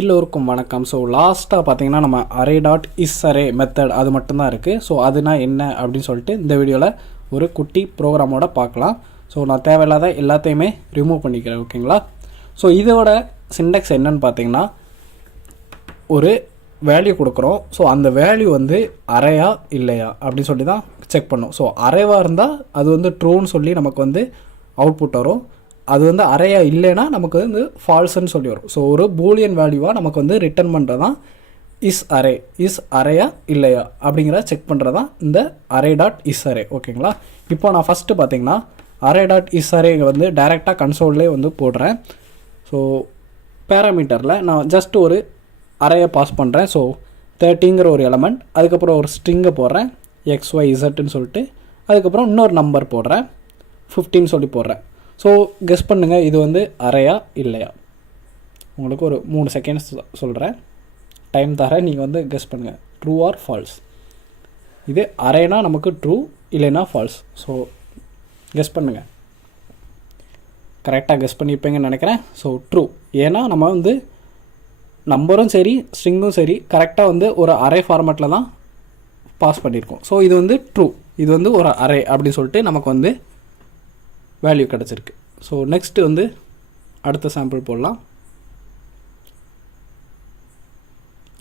எல்லோருக்கும் வணக்கம். ஸோ லாஸ்ட்டாக பார்த்தீங்கன்னா நம்ம array dot is array method அது மட்டும்தான் இருக்குது. ஸோ அதுனா என்ன அப்படின்னு சொல்லிட்டு இந்த வீடியோவில் ஒரு குட்டி ப்ரோக்ராமோட பார்க்கலாம். ஸோ நான் தேவையில்லாத எல்லாத்தையுமே ரிமூவ் பண்ணிக்கிறேன், ஓகேங்களா. ஸோ இதோட சின்டெக்ஸ் என்னன்னு பார்த்தீங்கன்னா, ஒரு வேல்யூ கொடுக்குறோம். ஸோ அந்த வேல்யூ வந்து அரையா இல்லையா அப்படின்னு சொல்லி தான் செக் பண்ணோம். ஸோ அரைவாக இருந்தால் அது வந்து ட்ரூன்னு சொல்லி நமக்கு வந்து அவுட்புட் வரும். அது வந்து அரையா இல்லைன்னா நமக்கு வந்து ஃபால்ஸ்ன்னு சொல்லி வரும். ஸோ ஒரு பூலியன் வேல்யூவாக நமக்கு வந்து ரிட்டர்ன் பண்ணுறது தான் இஸ் அரையா இல்லையா அப்படிங்கிறத செக் பண்ணுறது தான் இந்த அரே டாட் இஸ் அரே, ஓகேங்களா. இப்போ நான் ஃபஸ்ட்டு பார்த்தீங்கன்னா அரே டாட் இஸ் அரே வந்து டைரெக்டாக கன்சோல்லே வந்து போடுறேன். ஸோ பேராமீட்டரில் நான் ஜஸ்ட் ஒரு அரையை பாஸ் பண்ணுறேன். ஸோ 30ங்கிற ஒரு எலமெண்ட், அதுக்கப்புறம் ஒரு ஸ்ட்ரிங்கை போடுறேன் XYZன்னு சொல்லிட்டு, அதுக்கப்புறம் இன்னொரு நம்பர் போடுறேன் 15 சொல்லி போடுறேன். ஸோ கெஸ் பண்ணுங்கள், இது வந்து அரையா இல்லையா. உங்களுக்கு ஒரு 3 செகண்ட்ஸ் சொல்கிறேன், டைம் தரேன், நீங்கள் வந்து கெஸ் பண்ணுங்கள், ட்ரூ ஆர் ஃபால்ஸ். இது அரேனா நமக்கு ட்ரூ, இல்லைன்னா ஃபால்ஸ். ஸோ கெஸ் பண்ணுங்கள். கரெக்டாக கெஸ் பண்ணியிருப்பீங்கன்னு நினைக்கிறேன். ஸோ ட்ரூ, ஏன்னா நம்ம வந்து நம்பரும் சரி ஸ்ட்ரிங்கும் சரி கரெக்டாக வந்து ஒரு அரே ஃபார்மேட்டில் தான் பாஸ் பண்ணியிருக்கோம். ஸோ இது வந்து ட்ரூ, இது வந்து ஒரு அரே அப்படின்னு சொல்லிட்டு நமக்கு வந்து வேல்யூ கிடச்சிருக்கு. ஸோ நெக்ஸ்ட்டு வந்து அடுத்த சாம்பிள் போடலாம்.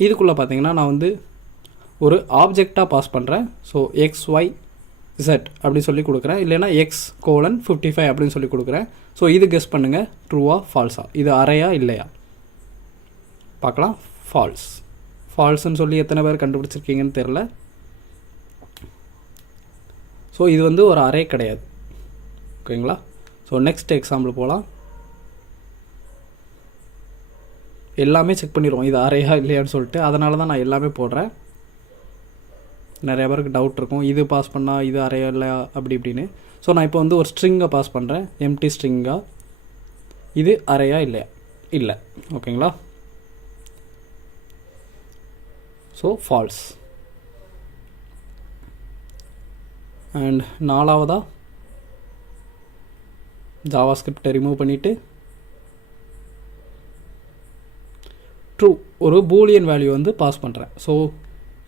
இதுக்குள்ளே பார்த்தீங்கன்னா நான் வந்து ஒரு ஆப்ஜெக்டாக பாஸ் பண்ணுறேன். ஸோ XYZ அப்படின்னு சொல்லி கொடுக்குறேன், இல்லைனா X:55 அப்படின்னு சொல்லி கொடுக்குறேன். ஸோ இது கெஸ் பண்ணுங்கள், ட்ரூவா ஃபால்ஸா, இது அரையா இல்லையா பார்க்கலாம். ஃபால்ஸ்ன்னு சொல்லி எத்தனை பேர் கண்டுபிடிச்சிருக்கீங்கன்னு தெரில. ஸோ இது வந்து ஒரு அரே கிடையாது, ஓகேங்களா. ஸோ நெக்ஸ்ட் எக்ஸாம்பிள் போகலாம். எல்லாமே செக் பண்ணிடுவோம் இது அரையா இல்லையான்னு சொல்லிட்டு, அதனால தான் நான் எல்லாமே போடுறேன். நிறைய பேருக்கு டவுட் இருக்கும், இது பாஸ் பண்ணால் இது அரையா இல்லையா அப்படி இப்படின்னு. ஸோ நான் இப்போ வந்து ஒரு ஸ்ட்ரிங்கை பாஸ் பண்ணுறேன், எம்டி ஸ்ட்ரிங்காக. இது அரையா இல்லையா, இல்லை, ஓகேங்களா. So false. அண்ட் நாலாவதாக ஜாவாஸ்கிரிப்டை ரிமூவ் பண்ணிவிட்டு ட்ரூ ஒரு பூலியன் வேல்யூ வந்து பாஸ் பண்ணுறேன். ஸோ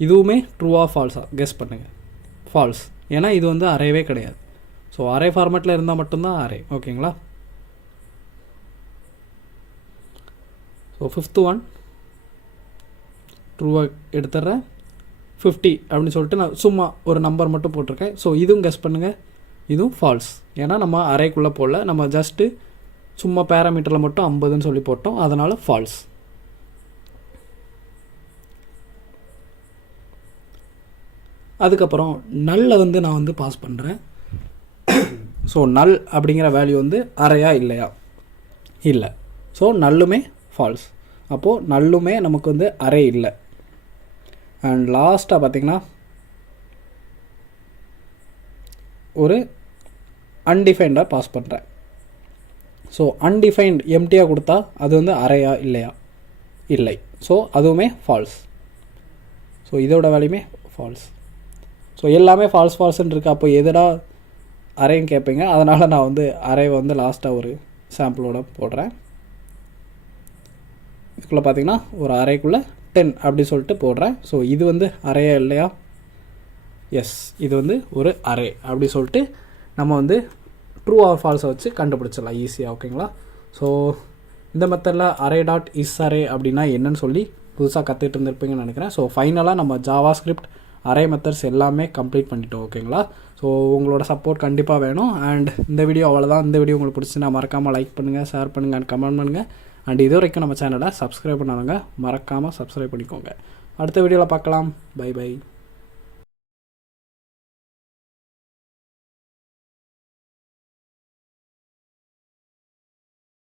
இதுவுமே ட்ரூவா ஃபால்ஸா கெஸ் பண்ணுங்கள். ஃபால்ஸ், ஏன்னா இது வந்து அரேவே கிடையாது. ஸோ அரே ஃபார்மேட்டில் இருந்தால் மட்டும்தான் அரே, ஓகேங்களா. ஸோ 5th ஒன் ட்ரூவாக எடுத்துடுறேன். 50 அப்படின்னு சொல்லிட்டு நான் சும்மா ஒரு நம்பர் மட்டும் போட்டிருக்கேன். ஸோ இதுவும் கெஸ் பண்ணுங்கள், இதுவும் ஃபால்ஸ், ஏன்னா நம்ம அரைக்குள்ளே போடல, நம்ம ஜஸ்ட்டு சும்மா பேராமீட்டரில் மட்டும் 50ன்னு சொல்லி போட்டோம், அதனால் ஃபால்ஸ். அதுக்கப்புறம் நல்ல வந்து நான் வந்து பாஸ் பண்ணுறேன். ஸோ நல் அப்படிங்கிற வேல்யூ வந்து அரையா இல்லையா, இல்லை. ஸோ நல்லுமே ஃபால்ஸ், அப்போது நல்லுமே நமக்கு வந்து அரே இல்லை. அண்ட் லாஸ்ட்டாக பார்த்திங்கன்னா ஒரு அன்டிஃபைன்டாக பாஸ் பண்ணுறேன். ஸோ அன்டிஃபைன்ட் எம்டியாக கொடுத்தா அது வந்து அரையா இல்லையா, இல்லை. ஸோ அதுவுமே ஃபால்ஸ். ஸோ இதோட வேலையுமே ஃபால்ஸ். ஸோ எல்லாமே ஃபால்ஸ்ன்னு இருக்குது. அப்போ எதுடா அரேன்னு கேட்பீங்க, அதனால் நான் வந்து அரே வந்து லாஸ்ட்டாக ஒரு சாம்பிளோட போடுறேன். இதுக்குள்ளே பார்த்தீங்கன்னா ஒரு அரேக்குள்ளே 10 அப்படி சொல்லிட்டு போடுறேன். ஸோ இது வந்து அரேயா இல்லையா, எஸ், இது வந்து ஒரு அரே அப்படி சொல்லிட்டு நம்ம வந்து ட்ரூ ஆர் ஃபால்ஸை வச்சு கண்டுபிடிச்சிடலாம் ஈஸியாக, ஓகேங்களா. ஸோ இந்த மெத்தடில் அரே டாட் இஸ் அரே அப்படின்னா என்னன்னு சொல்லி புதுசாக கற்றுட்டு இருந்திருப்பீங்கன்னு நினைக்கிறேன். ஸோ ஃபைனலாக நம்ம ஜாவாஸ்கிரிப்ட் அரே மெத்தட்ஸ் எல்லாமே கம்ப்ளீட் பண்ணிட்டோம், ஓகேங்களா. ஸோ உங்களோட சப்போர்ட் கண்டிப்பாக வேணும். அண்ட் இந்த வீடியோ அவ்வளோதான். இந்த வீடியோ உங்களுக்கு பிடிச்சினா மறக்காமல் லைக் பண்ணுங்கள், ஷேர் பண்ணுங்கள் அண்ட் கமெண்ட் பண்ணுங்கள். அண்ட் இது வரைக்கும் நம்ம சேனலை சப்ஸ்கிரைப் பண்ணாதவங்க மறக்காமல் சப்ஸ்கிரைப் பண்ணிக்கோங்க. அடுத்த வீடியோவில் பார்க்கலாம். Bye by.